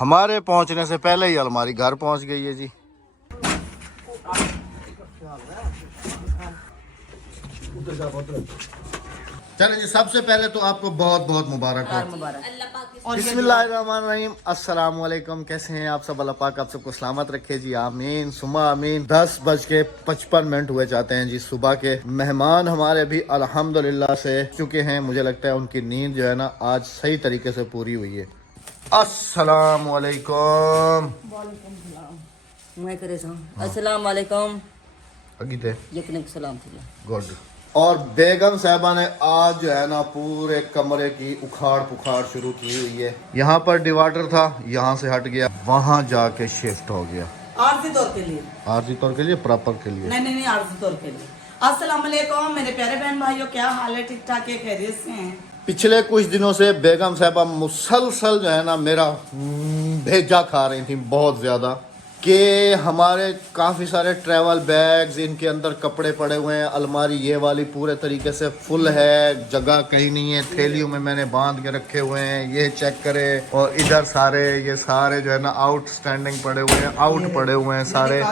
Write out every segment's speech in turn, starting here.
हमारे पहुंचने से पहले ही अलमारी घर पहुंच गई है जी। चले जी, सबसे पहले तो आपको बहुत बहुत मुबारक हो। बिस्मिल्लाहिर्रहमानिर्रहीम, अस्सलाम वालेकुम। कैसे हैं आप सब? अल्लाह पाक आप सबको सलामत रखे जी, आमीन सुमा आमीन। 10:55 हुए जाते हैं जी सुबह के। मेहमान हमारे भी अल्हम्दुलिल्लाह से चुके हैं। मुझे लगता है उनकी नींद जो है ना आज सही तरीके से पूरी हुई है। अस्सलाम वालेकुम। अस्सलाम वालेकुम। गुड। और बेगम साहबा ने आज जो है ना पूरे कमरे की उखाड़ पुखाड़ शुरू की हुई है। यहाँ पर डिवाइडर था, यहाँ से हट गया, वहाँ जाके शिफ्ट हो गया। आरजी तौर के लिए, आरजी तौर के लिए, प्रॉपर के लिए नहीं आरजी तौर के लिए। अस्सलाम वालेकुम मेरे प्यारे बहन भाइयों, क्या हाल है? ठीक ठाक है, खैरियत से हैं? पिछले कुछ दिनों से बेगम साहबा मुसलसल जो है ना मेरा भेजा खा रही थी बहुत ज्यादा, कि हमारे काफ़ी सारे ट्रैवल बैग्स, इनके अंदर कपड़े पड़े हुए हैं, अलमारी ये वाली पूरे तरीके से फुल है, जगह कहीं नहीं है, थैलियों में मैंने बांध के रखे हुए हैं, ये चेक करें। और इधर सारे ये सारे जो है ना आउटस्टैंडिंग पड़े हुए हैं, आउट पड़े हुए हैं सारे।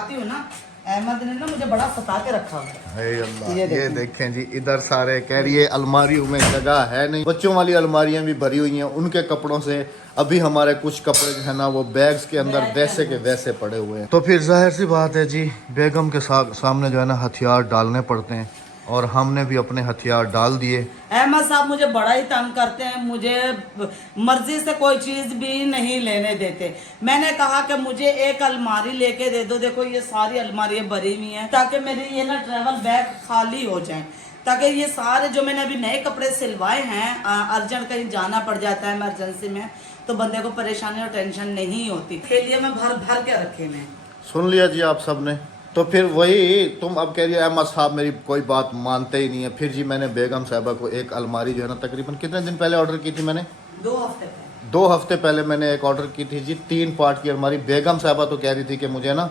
अहमद ने ना मुझे बड़ा सता के रखा है। अल्लाह, ये देखें जी, इधर सारे कह रही है अलमारियों में जगह है नहीं। बच्चों वाली अलमारियां भी भरी हुई हैं, उनके कपड़ों से अभी हमारे कुछ कपड़े जो है ना वो बैग्स के अंदर वैसे के वैसे पड़े हुए हैं। तो फिर जाहिर सी बात है जी, बेगम के सामने जो है ना हथियार डालने पड़ते हैं, और हमने भी अपने हथियार डाल दिए। अहमद साहब मुझे बड़ा ही तंग करते हैं, मुझे मर्जी से कोई चीज भी नहीं लेने देते। मैंने कहा कि मुझे एक अलमारी लेके दे दो, देखो ये सारी अलमारियां भरी हुई हैं, ताकि मेरे ये ना ट्रैवल बैग खाली हो जाए, ताकि ये सारे जो मैंने अभी नए कपड़े सिलवाए हैं, अर्जेंट कहीं जाना पड़ जाता है इमरजेंसी में, तो बंदे को परेशानी और टेंशन नहीं होती। थैलियों में भर भर के रखे मैं। सुन लिया जी आप सब ने। तो फिर वही तुम अब कह रही है अहमद साहब मेरी कोई बात मानते ही नहीं है। फिर जी मैंने बेगम साहबा को एक अलमारी जो है ना तकरीबन कितने दिन पहले ऑर्डर की थी मैंने? 2 हफ्ते पहले मैंने एक ऑर्डर की थी जी, 3 पार्ट की अलमारी। बेगम साहबा तो कह रही थी कि मुझे ना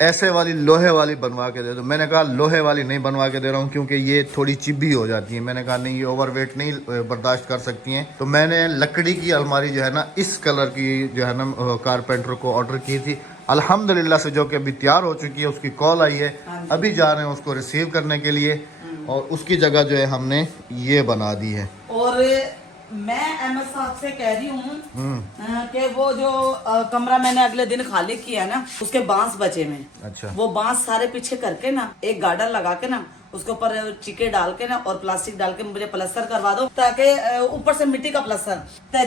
ऐसे वाली लोहे वाली बनवा के दे दो। मैंने कहा लोहे वाली नहीं बनवा के दे रहा हूँ, क्योंकि ये थोड़ी चिब्बी हो जाती है। मैंने कहा नहीं, ये ओवरवेट नहीं बर्दाश्त कर सकती हैं। तो मैंने लकड़ी की अलमारी जो है ना इस कलर की जो है ना कारपेंटर को ऑर्डर की थी, अल्हम्दुलिल्लाह से, जो कि अभी तैयार हो चुकी है। उसकी कॉल आई है, अभी जा रहे हैं उसको रिसीव करने के लिए, और उसकी जगह जो है हमने ये बना दी है। और मैं अहमद साहब से कह रही हूँ कि वो जो कमरा मैंने अगले दिन खाली किया ना, उसके बांस बचे में। अच्छा। वो बांस सारे पीछे करके ना एक गार्डर लगा के ना उसके ऊपर चीके डाल के ना और प्लास्टिक डाल के मुझे प्लास्टर करवा दो, ताकि ऊपर से मिट्टी का प्लास्टर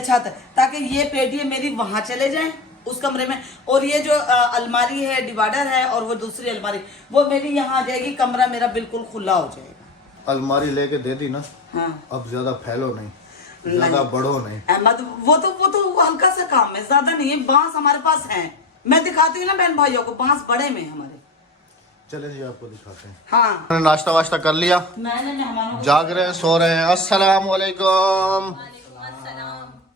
छत, ताकि ये पेटी मेरी वहां चले जाए उस कमरे में, और ये जो अलमारी है डिवाइडर है और वो दूसरी अलमारी वो मेरी यहाँ आ जाएगी, कमरा मेरा बिल्कुल खुला हो जाएगा। अलमारी लेके दे दी ना। हाँ। अब ज्यादा फैलो नहीं, ज्यादा बढ़ो नहीं। अहमद वो तो हल्का सा काम है, ज्यादा नहीं है। बांस हमारे पास है, मैं दिखाती हूँ ना बहन भाइयों को, बांस बड़े में हमारे। चले जी आपको दिखाते हैं। हाँ, नाश्ता वाश्ता कर लिया? मैंने जाग रहे हैं, सो रहे हैं? अस्सलाम वालेकुम,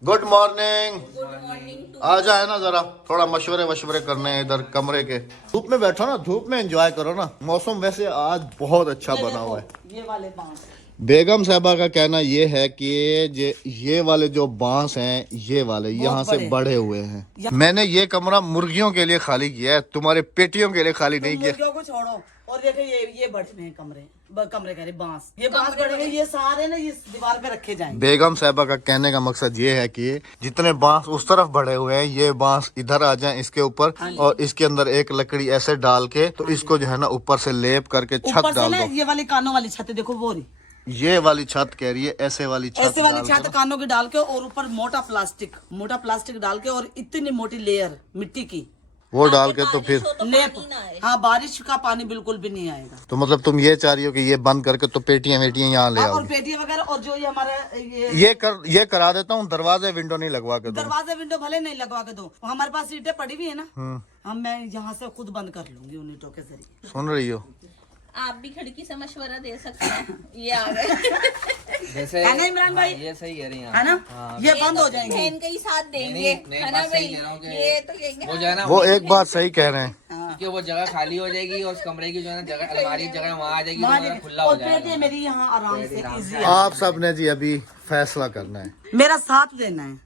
गुड मॉर्निंग। आ जाए ना जरा, थोड़ा मशवरे करने हैं इधर कमरे के। धूप में बैठो ना, धूप में एंजॉय करो ना। मौसम वैसे आज बहुत अच्छा बना हुआ है। ये वाले बांस बेगम साहबा का कहना ये है कि ये वाले जो बांस हैं, ये वाले यहाँ से बढ़े हुए हैं। मैंने ये कमरा मुर्गियों के लिए खाली किया है, तुम्हारे पेटियों के लिए खाली नहीं किया। मुर्गियों को छोड़ो, और देखो ये बढ़े हैं कमरे कह रहे बांस, ये बांस बढ़े हुए, ये सारे ना इस दीवार पे रखे जाएंगे। बेगम साहबा का कहने का मकसद ये है कि जितने बांस उस तरफ बढ़े हुए हैं, ये बांस इधर आ जाएं इसके ऊपर, और इसके अंदर एक लकड़ी ऐसे डाल के, तो इसको जो है ना ऊपर से लेप करके छत डाल दो। ये वाली कानों वाली छत देखो, वो रही ये वाली छत कह रही है, ऐसे वाली छत कानों की डाल के, और ऊपर मोटा प्लास्टिक डाल के, और इतनी मोटी लेयर मिट्टी की वो डाल के, तो फिर लेप। हाँ, बारिश का पानी बिल्कुल भी नहीं आएगा। तो मतलब तुम ये चाह रही हो कि ये बंद करके तो पेटियां यहाँ ले आओ, और पेटियां वगैरह, और जो ये हमारा ये करा देता हूँ। दरवाजे विंडो नहीं लगवा के दो। दरवाजे विंडो भले नहीं लगवा के दो, हमारे पास ईंटें पड़ी हुई है ना, मैं यहाँ से खुद बंद कर लूंगी उन ईंटों के जरिए। सुन रही हो? आप भी खिड़की से मशवरा दे सकते हैं। ये आ गए जैसे है ना इमरान भाई, ये सही कह रही हैं, है ना? ये बंद हो जाएंगे, बहन का ही साथ देंगे, है ना भाई? ये तो वो जो है ना, वो एक बात सही कह रहे हैं, क्योंकि वो जगह खाली हो जाएगी और उस कमरे की जो है ना जगह, अलमारी जगह वहाँ आ जाएगी, खुला हो जाएगा। मेरी यहाँ आराम से इजी। आप सब ने जी अभी फैसला करना है, मेरा साथ देना है।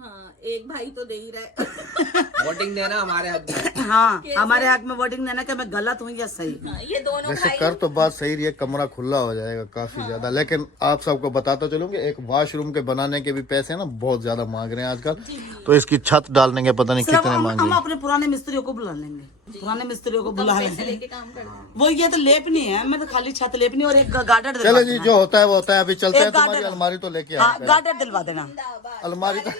हाँ, एक भाई तो दे ही रहा है। वोटिंग देना हमारे हक में। हाँ हमारे हक में वोटिंग देना कि मैं गलत हूँ या सही। ये दोनों वैसे कर तो बात सही रही है, कमरा खुला हो जाएगा काफी ज्यादा, लेकिन आप सबको बताता चलूंगी एक वॉशरूम के बनाने के भी पैसे ना बहुत ज्यादा मांग रहे हैं आजकल, तो इसकी छत डालने के पता नहीं सिर्फ कितने हम मांगे। अपने पुराने मिस्त्रियों को बुला लेंगे, पुराने मिस्त्रियों को बुला लेंगे। लेके काम करना। वो ये तो लेपनी है, मैं तो खाली छत लेपनी और एक गार्डर दिलवा चलो जी देना। जो होता है वो होता है, अभी चलते एक हैं, तुम्हारी गार्डन- अलमारी तो लेके हाँ आते हैं। गार्डर दिलवा देना। अलमारी तो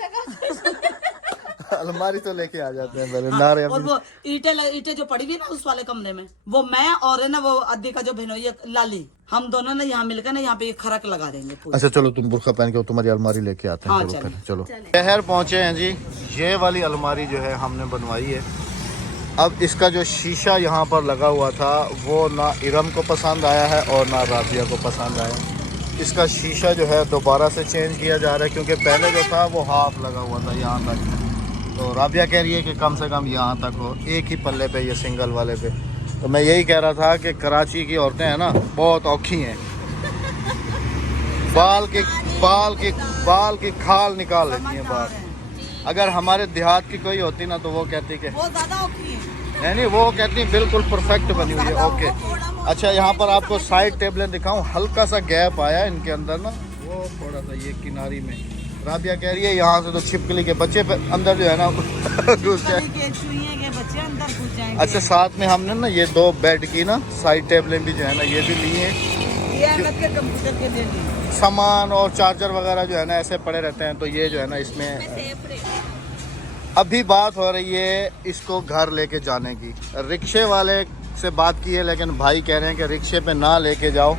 अलमारी तो लेके आ जाते हैं पहले नारे और वो ईटे जो पड़ी हुई ना उस वाले कमरे में, वो मैं और है ना वो अद्दी का जो बहनोई है लाली, हम दोनों ने यहाँ मिलकर ना यहाँ पे एक खरक लगा देंगे पूरी। अच्छा चलो तुम बुर्खा पहन के तुम्हारी अलमारी लेके आते हैं। हाँ, चलो चलो। पहले चलो। शहर पहुंचे हैं जी, ये वाली अलमारी जो है हमने बनवाई है। अब इसका जो शीशा यहाँ पर लगा हुआ था वो ना इरम को पसंद आया है और ना राबिया को पसंद आया। इसका शीशा जो है दोबारा से चेंज किया जा रहा है, क्योंकि पहले जो था वो हाफ लगा हुआ था यहाँ तक, तो राबिया कह रही है कि कम से कम यहाँ तक हो, एक ही पल्ले पे, ये सिंगल वाले पे। तो मैं यही कह रहा था कि कराची की औरतें हैं ना बहुत औखी हैं, बाल की खाल निकाल लेती हैं बाहर। अगर हमारे देहात की कोई होती ना तो वो कहती कि वो ज्यादा औखी है। नहीं वो कहती हैं बिल्कुल परफेक्ट बनी हुई है। ओके अच्छा, यहाँ पर आपको साइड टेबलें दिखाऊं, हल्का सा गैप आया इनके अंदर ना, वो थोड़ा सा ये किनारी में। राबिया कह रही है यहाँ से तो छिपकली के बच्चे अंदर जो है ना घुस जाए। बच्चे अंदर घुस जाएंगे। अच्छा साथ में हमने ना ये 2 बेड की ना साइड टेबलें भी जो है ना ये भी ली हैं। ये अहमद के कंप्यूटर के लिए ली। सामान और चार्जर वगैरह जो है ना ऐसे पड़े रहते हैं, तो ये जो है ना इसमें अभी बात हो रही है इसको घर लेके जाने की। रिक्शे वाले से बात की है, लेकिन भाई कह रहे हैं कि रिक्शे पे ना लेके जाओ,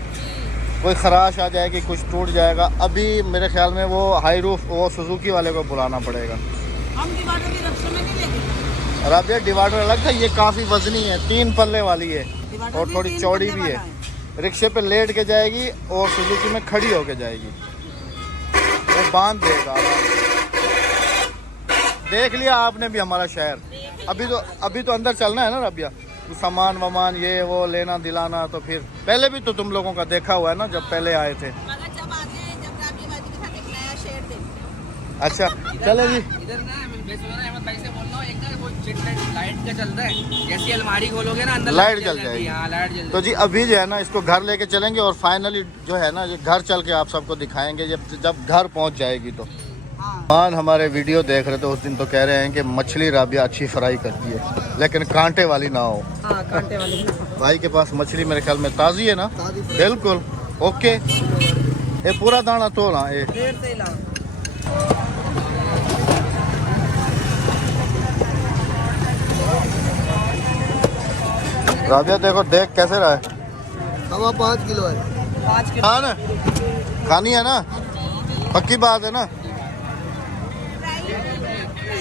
कोई खराश आ जाएगी, कुछ टूट जाएगा। अभी मेरे ख्याल में वो हाई रूफ वो सुजुकी वाले को बुलाना पड़ेगा। हम डिवाइडर भी रिक्शे में नहीं लेके। राबिया डिवाइडर अलग था, ये काफ़ी वजनी है, 3 पल्ले वाली है डिवाइडर और भी थोड़ी 3 चौड़ी पल्ले भी है। वाला रिक्शे पे लेट के जाएगी और सुजुकी में खड़ी होके जाएगी, वो बांध देगा आराम से। देख लिया आपने भी हमारा शहर। अभी तो अंदर चलना है ना राबिया, तो सामान वामान ये वो लेना दिलाना, तो फिर पहले भी तो तुम लोगों का देखा हुआ है ना जब पहले आए थे। मगर जब आते हैं, जब राबिया बाजी के साथ एक नया शेर देखते हैं। अच्छा चलो जी, इधर ना मैं सोच रहा अहमद भाई से बोल रहा हूँ, एक ना वो लाइट का चल रहा है, जैसी अलमारी खोलोगे ना अंदर लाइट जल जाएगी। हाँ लाइट जल तो जी अभी जो है ना इसको घर लेके चलेंगे और फाइनली जो है ना ये घर चल के आप सबको दिखाएंगे जब घर पहुंच जाएगी। तो मान हमारे वीडियो देख रहे थे उस दिन, तो कह रहे हैं कि मछली राबिया अच्छी फ्राई करती है, लेकिन कांटे वाली ना हो। हाँ कांटे वाली। भाई के पास मछली मेरे ख्याल में ताज़ी है ना? बिल्कुल ओके। ये पूरा दाना तो ना ये देर से ला। राबिया देखो देख कैसे रहा है। हवा 5 किलो है। 5 किलो। हाँ ना, खानी है ना, पक्की बात है ना।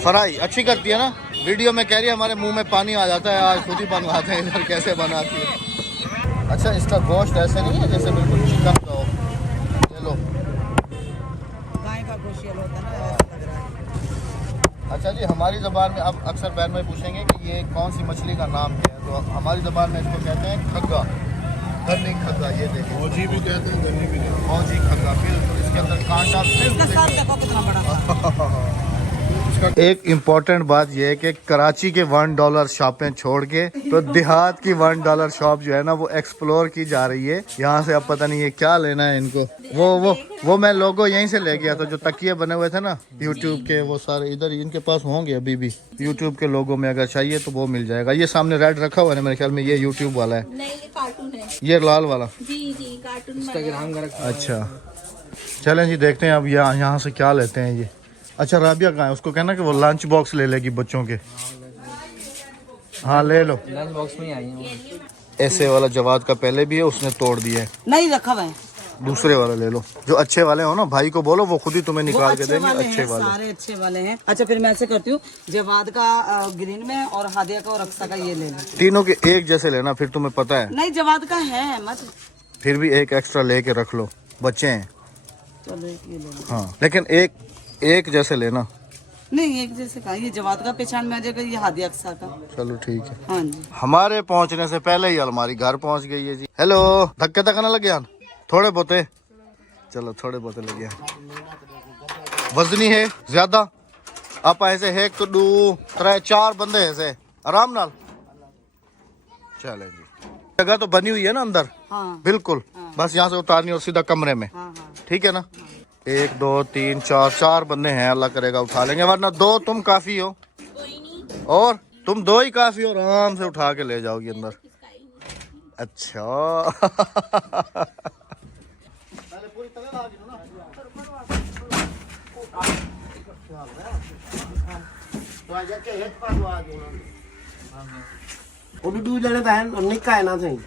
फ्राई अच्छी करती है ना। वीडियो में कह रही है हमारे मुंह में पानी आ जाता है, आज खुद ही बनवाते हैं इधर कैसे बनाती है। अच्छा इसका गोश्त ऐसे नहीं है जैसे बिल्कुल चिकन का हो। ये लो गाय का गोश्त ये होता है ना, ऐसा लग रहा है। अच्छा जी, हमारी ज़बान में अब अक्सर बहन भाई पूछेंगे कि ये कौन सी मछली का नाम क्या है, तो हमारी ज़बान में इसको कहते हैं खग्गा, गन्नी खग्गा। ये देखिए फौजी भी कहते हैं, गन्नी भी फौजी खग्गा। बिल्कुल इसके अंदर कांटा इसका सर देखो कितना बड़ा था। एक इम्पोर्टेंट बात यह है कि कराची के $1 शॉपें छोड़ के तो देहात की $1 शॉप जो है ना वो एक्सप्लोर की जा रही है। यहाँ से अब पता नहीं है क्या लेना है इनको। वो मैं लोगो यहीं से ले गया था, जो तकिए बने हुए थे ना यूट्यूब के, वो सारे इधर इनके पास होंगे अभी भी। यूट्यूब के लोगो में अगर चाहिए तो वो मिल जाएगा। ये सामने रेड रखा हुआ है मेरे ख्याल में, ये यूट्यूब वाला है। नहीं ये कार्टून है। ये लाल वाला जी जी कार्टून। इंस्टाग्राम का रखा। अच्छा चलें जी, देखते हैं अब यहाँ से क्या लेते हैं ये। अच्छा राबिया कहाँ है? उसको कहना कि वो लंच बॉक्स ले लेगी बच्चों के। हाँ ले लो। लंच बॉक्स में ही आई है। ऐसे वाला जवाद का पहले भी है, उसने तोड़ दिया है। नहीं रखा हुआ है। दूसरे वाला ले लो, जो अच्छे वाले हो ना। भाई को बोलो वो खुद ही तुम्हें निकाल के देंगे वाले अच्छे हैं, वाले। सारे अच्छे वाले हैं। अच्छा फिर मैं ऐसे करती हूँ, जवाद का ग्रीन में और हादिया का और अक्सा का ये ले लो। तीनों के एक जैसे लेना, फिर तुम्हें पता है। नहीं जवाद का है मत। फिर भी एक एक्स्ट्रा लेके रख लो, बच्चे हैं। चलो एक ये ले लो। हाँ लेकिन एक जैसे लेना। नहीं एक जैसे का, ये जवाद का पहचान में आ जाएगा, ये हादिया अक्सा का। चलो ठीक है। हाँ जी। हमारे पहुंचने से पहले ही अलमारी घर पहुंच गई है जी। हेलो, धक्के धक्का ना लगे यार? थोड़े बहुते, चलो थोड़े बहुते लगे। वजनी है ज्यादा, आप ऐसे 1 2 3 4 बंदे ऐसे आराम नाल चले जी। जगह तो बनी हुई है ना अंदर? हाँ बिल्कुल। बस यहाँ से उतारनी और सीधा कमरे में। हाँ हाँ। ठीक है ना? 1 2 3 4 4 बंदे हैं, अल्लाह करेगा उठा लेंगे, वरना 2 तुम काफी हो। कोई नहीं, और तुम 2 ही काफी हो, आराम से उठा के ले जाओगी अंदर। अच्छा उड़ी जने बहन निका है ना सही।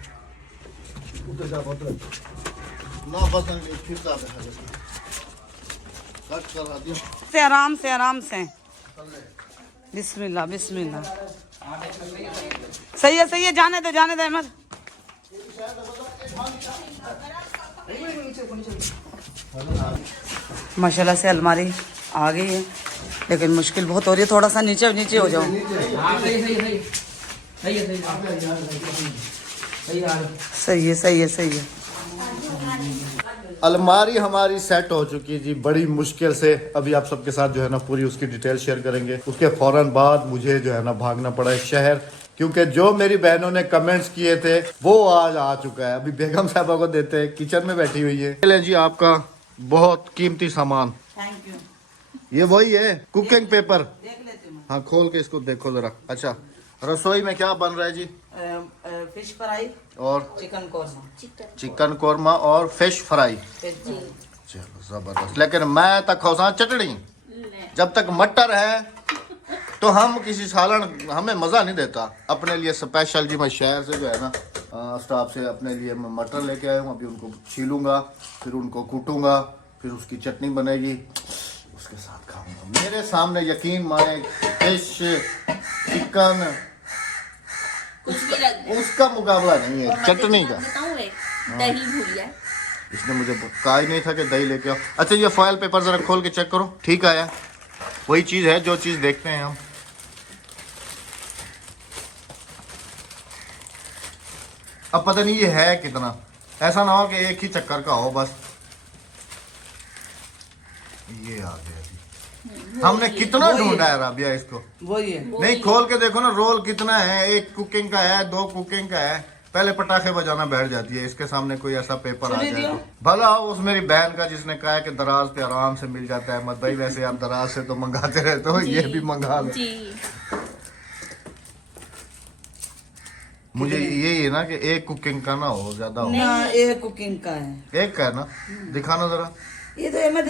से आराम से आराम से। बिस्मिल्लाह बिस्मिल्लाह। सही है, जाने दे अहमद। माशाल्लाह से अलमारी आ गई है, लेकिन मुश्किल बहुत हो रही है। थोड़ा सा नीचे हो जाओ। सही है। अलमारी हमारी सेट हो चुकी है जी, बड़ी मुश्किल से। अभी आप सबके साथ जो है ना पूरी उसकी डिटेल शेयर करेंगे। उसके फौरन बाद मुझे जो है ना भागना पड़ा है शहर, क्योंकि जो मेरी बहनों ने कमेंट्स किए थे वो आज आ चुका है। अभी बेगम साहबा को देते हैं, किचन में बैठी हुई है। चलें जी, आपका बहुत कीमती सामान। Thank you. ये वही है कुकिंग पेपर। देख लेती हूँ। हाँ खोल के इसको देखो जरा। अच्छा, रसोई में क्या बन रहा है जी? फिश फ्राई और चिकन कौरमा और फिश फ्राई। चलो जबरदस्त। लेकिन मैं तक खोसा चटनी, जब तक मटर है तो हम किसी सालन हमें मज़ा नहीं देता। अपने लिए स्पेशल जी मैं शहर से जो है ना स्टाफ से अपने लिए मैं मटर लेके आया हूँ। अभी उनको छीलूंगा, फिर उनको कूटूंगा, फिर उसकी चटनी बनेगी, उसके साथ खाऊंगा। मेरे सामने यकीन माने फिश चिकन उसका मुकाबला नहीं है चटनी का। दही भूलिया इसने मुझे कहा ही नहीं था कि दही लेके आओ। अच्छा, ये फॉयल पेपर जरा खोल के चेक करो, ठीक आया? वही चीज है जो चीज देखते हैं हम। अब पता नहीं ये है कितना, ऐसा ना हो कि एक ही चक्कर का हो बस। ये आ गया जी। हमने कितना ढूंढा है राबिया इसको। वही है। नहीं खोल के देखो ना, रोल कितना है। 1 कुकिंग का है, 2 कुकिंग का है। पहले पटाखे बजाना बैठ जाती है, इसके सामने कोई ऐसा पेपर आ जाए तो। भला हो उस मेरी बहन का जिसने कहा है कि दराज पे आराम से मिल जाता है। मत भाई वैसे आप दराज से तो मंगाते रहते हो, ये भी मंगा लो। मुझे यही है ना कि 1 कुकिंग का ना हो, ज्यादा हो। ना, 1 कुकिंग का है। 1 का है ना? दिखाना जरा। ये तो अहमद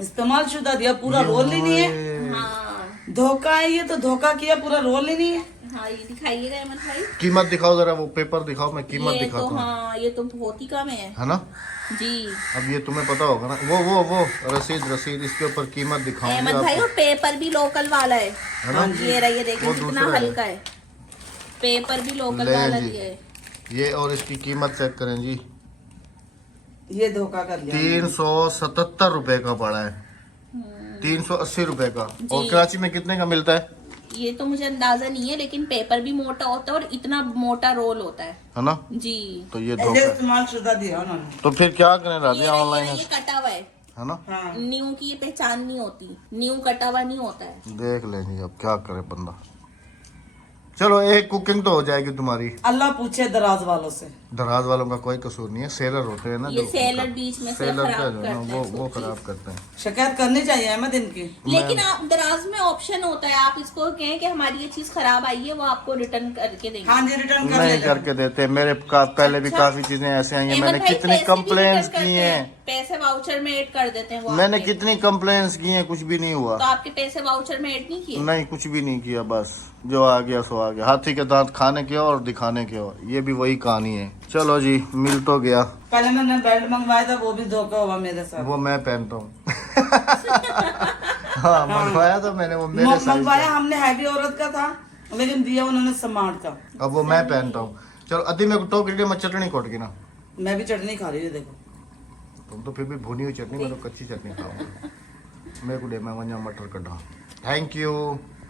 इस्तेमाल शुदा दिया, पूरा रोल ही नहीं है। हाँ धोखा है ये तो, धोखा किया, पूरा रोल ही नहीं है। हाँ, ये दिखाइएगा अहमद भाई। कीमत दिखाओ जरा, वो पेपर दिखाओ, मैं कीमत दिखाता हूँ। हाँ, ये तो बहुत ही कम है ना जी। अब ये तुम्हें पता होगा ना, वो रसीद इसके ऊपर कीमत दिखाऊंगी अहमद भाई, और पेपर भी लोकल वाला है ना? ये रहिए, देखिए वो कितना दूसरा है। हल्का है। पेपर भी लोकल ले वाला जी। दिया है ये और इसकी कीमत चेक करें जी, ये धोखा कर लिया। 377 रुपए का पड़ा है। 380 रुपए का। और कराची में कितने का मिलता है? ये तो मुझे अंदाजा नहीं है, लेकिन पेपर भी मोटा होता है और इतना मोटा रोल होता है ना जी। तो ये ऐसे धोखा। इस्तेमाल शुदा दिया उन्होंने। तो फिर क्या करें ये राबिया ऑनलाइन ये कटा हुआ है ना? हाँ। न्यू की ये पहचान नहीं होती, न्यू कटा हुआ नहीं होता है। देख लेंगे अब क्या करे बंदा। चलो 1 कुकिंग तो हो जाएगी तुम्हारी। अल्लाह पूछे दराज वालों से। दराज वालों का कोई कसूर नहीं है, सेलर होते हैं ना ये जो सेलर बीच में से सेलर का खराब जो है ना करता है वो खराब करते हैं। शिकायत करनी चाहिए अहमद इनकी। लेकिन आप दराज में ऑप्शन होता है, आप इसको कहें कि हमारी ये चीज खराब आई है, वो आपको रिटर्न करके देंगे। हाँ जी, रिटर्न कर नहीं लेना। करके देते मेरे पहले भी काफी चीजें ऐसे आई हैं। मैंने भाई, कितनी पैसे भी कंप्लेंट्स रिटर्न की करते हैं, पैसे वाउचर में ऐड कर देते हैं वो मैंने आपके। कितनी कंप्लेंट्स की हैं, कुछ भी नहीं हुआ। तो आपके पैसे वाउचर में ऐड नहीं किए? नहीं कुछ भी नहीं किया, बस जो आ गया सो आ गया। हाथी के दांत खाने के और दिखाने के और, ये भी वही कहानी है। चलो जी, मिल तो गया। पहले मैंने बेल्ट मंगवाया था, वो भी धोखा हुआ मेरे साथ। वो मैं पहनता हूँ। हाँ मंगवाया था मैंने, वो मेरे साइज मंगवाया का। हमने हैवी औरत का था, लेकिन दिया उन्होंने स्मार्ट का। अब वो मैं पहनता हूँ। चलो अति में टोक के मैं चटनी कोट की ना। मैं भी चटनी खा रही हूँ, देखो। तुम तो फिर भी भुनी हुई चटनी, मैं तो कच्ची चटनी खाऊंगा। मेरे को दे, मैं वंजा मटर कटा। Thank you.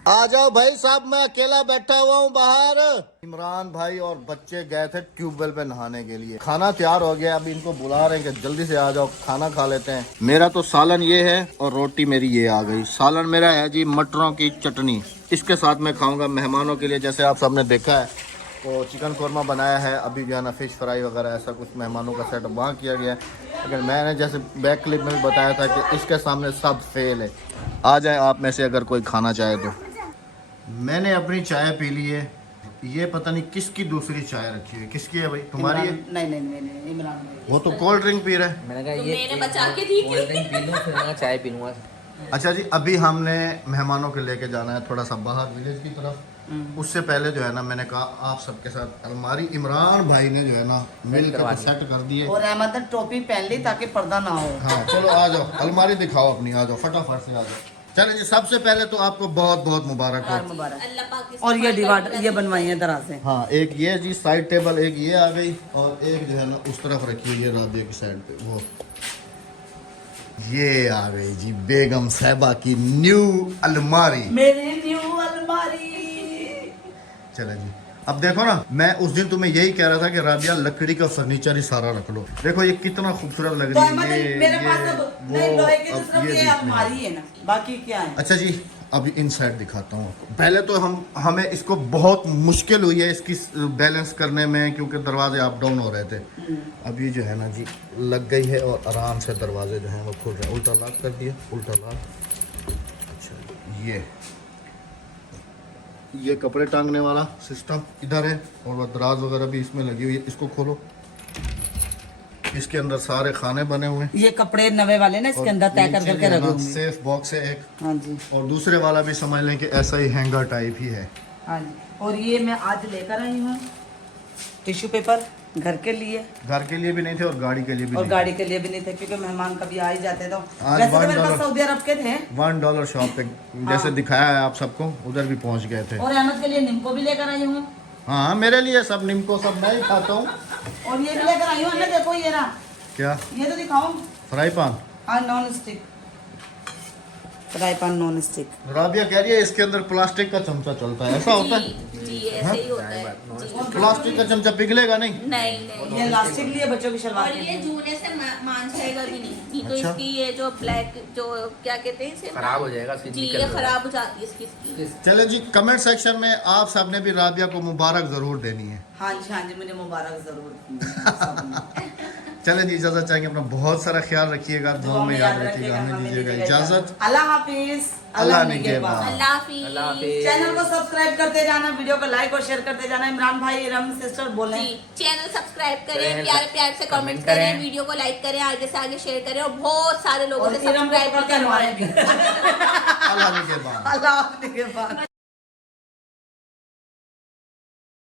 आ जाओ भाई साहब, मैं अकेला बैठा हुआ हूँ बाहर। इमरान भाई और बच्चे गए थे ट्यूबवेल पे नहाने के लिए। खाना तैयार हो गया, अभी इनको बुला रहे हैं कि जल्दी से आ जाओ, खाना खा लेते हैं। मेरा तो सालन ये है और रोटी मेरी ये आ गई। सालन मेरा है जी मटरों की चटनी, इसके साथ मैं खाऊंगा मेहमानों के लिए। जैसे आप सबने देखा है तो चिकन कौरमा बनाया है, अभी जो है ना फिश फ्राई वगैरह ऐसा कुछ मेहमानों का सेटअप वहाँ किया गया है। लेकिन मैंने जैसे बैक क्लिप में भी बताया था कि इसके सामने सब फेल है। आ जाए आप में से अगर कोई खाना चाहे तो। मैंने अपनी चाय पी ली है, ये पता नहीं किसकी दूसरी चाय रखी है। किसकी है भाई? तुम्हारी है? नहीं इमरान भाई। वो तो कोल्ड ड्रिंक पी रहा है। मैंने कहा तो ये मैंने बचा के दी थी। कोल्ड ड्रिंक पी लूँ फिर मैं चाय पी लूँगा। अच्छा जी, अभी हमने मेहमानों के लेके जाना है थोड़ा सा बाहर विलेज की तरफ। उससे पहले जो है ना मैंने कहा आप सबके साथ अलमारी इमरान भाई ने जो है ना मिल कर सेट कर दी है। और अहमद ने टोपी पहन ली ताकि पर्दा ना हो। हाँ चलो आ जाओ, अलमारी दिखाओ अपनी, आ जाओ फटाफट से आ जाओ। चलो जी, सबसे पहले तो आपको बहुत बहुत मुबारक हो। मुबारक। अल्लाह पाक की और ये डिवाइडर ये बनवाई है दराजें। हाँ, एक ये जी साइड टेबल, एक ये आ गई और एक जो है ना उस तरफ रखी हुई है राबिया की साइड पे। वो ये आ गई जी बेगम साहिबा की न्यू अलमारी। मेरी न्यू अलमारी। चलो जी, अब देखो ना, मैं उस दिन तुम्हें यही कह रहा था कि राबिया लकड़ी का फर्नीचर ही सारा रख लो। देखो ये कितना खूबसूरत लग तो रही अहमद है। मेरे पास अब नहीं लोहे की तो अब सिर्फ ये देखने अलमारी है ना, बाकी क्या है? अच्छा जी, अभी इनसाइड दिखाता हूँ आपको। पहले तो हमें इसको बहुत मुश्किल हुई है इसकी बैलेंस करने में, क्योंकि दरवाजे अप डाउन हो रहे थे। अभी जो है ना जी लग गई है और आराम से दरवाजे जो हैं वो खुल रहे हैं। उल्टा लॉक कर दिया, उल्टा लॉक। अच्छा, ये कपड़े टांगने वाला सिस्टम इधर है और वो दराज वगैरह भी इसमें लगी हुई है। इसको खोलो, इसके अंदर सारे खाने बने हुए हैं। ये कपड़े नवे वाले ना इसके अंदर तय कर करके रखे होंगे। सेफ बॉक्स है एक। हाँ जी, और दूसरे वाला भी समझ लें कि ऐसा ही हैंगर टाइप ही है। हाँ जी। और ये मैं आज लेकर आई हूँ टिश्यू पेपर, घर के लिए। घर के लिए भी नहीं थे और गाड़ी के लिए भी और नहीं गाड़ी के लिए भी नहीं थे, क्योंकि मेहमान कभी आ ही जाते तो। आज वैसे तो $1 मेरे पास सऊदी अरब के थे। $1 शॉप पे जैसे दिखाया है आप सबको, उधर भी पहुंच गए थे। और अहमद के लिए निम्को भी लेकर आई हूँ। हाँ, मेरे लिए सब निम्को सब मैं ही खाता हूँ। और ये भी लेकर आई हूँ अहमद, देखो ये रहा। क्या? ये तो दिखाओ। Fry pan. हाँ, non stick fry pan, non stick. Rabia कह रही है इसके अंदर प्लास्टिक का चमचा चलता है, ऐसा होता है? जी ऐसे ही होता है जी। प्लास्टिक का चमचा पिघलेगा नहीं? नहीं ये इलास्टिक लिए बच्चों की शलवार और के ये लिए। जूने से मान जाएगा भी नहीं तो अच्छा। इसकी ये जो ब्लैक जो क्या कहते हैं इसे खराब हो जाएगा जी, ये खराब हो जाती है इसकी skin। चले जी, कमेंट सेक्शन में आप सबने भी राबिया को मुबारक जरूर देनी है। हाँ जी, मुझे मुबारक जरूर। चले जी, इजाजत चाहेंगे। अपना बहुत सारा ख्याल रखिएगा, दुआ में याद रखिएगा। हमें दीजिएगा इजाजत। अल्लाह हाफिज। अल्लाह निगहबान। अल्लाह हाफिज। चैनल को सब्सक्राइब करते जाना, वीडियो को लाइक और शेयर करते जाना। इमरान भाई, इरम सिस्टर बोले। जी, चैनल सब्सक्राइब करें, प्यारे प्यारे से कमेंट करें, वीडियो को लाइक करें, आगे से आगे शेयर करें और बहुत सारे लोगों से सब्सक्राइब करवाएं। अल्लाह निगहबान। अल्लाह निगहबान।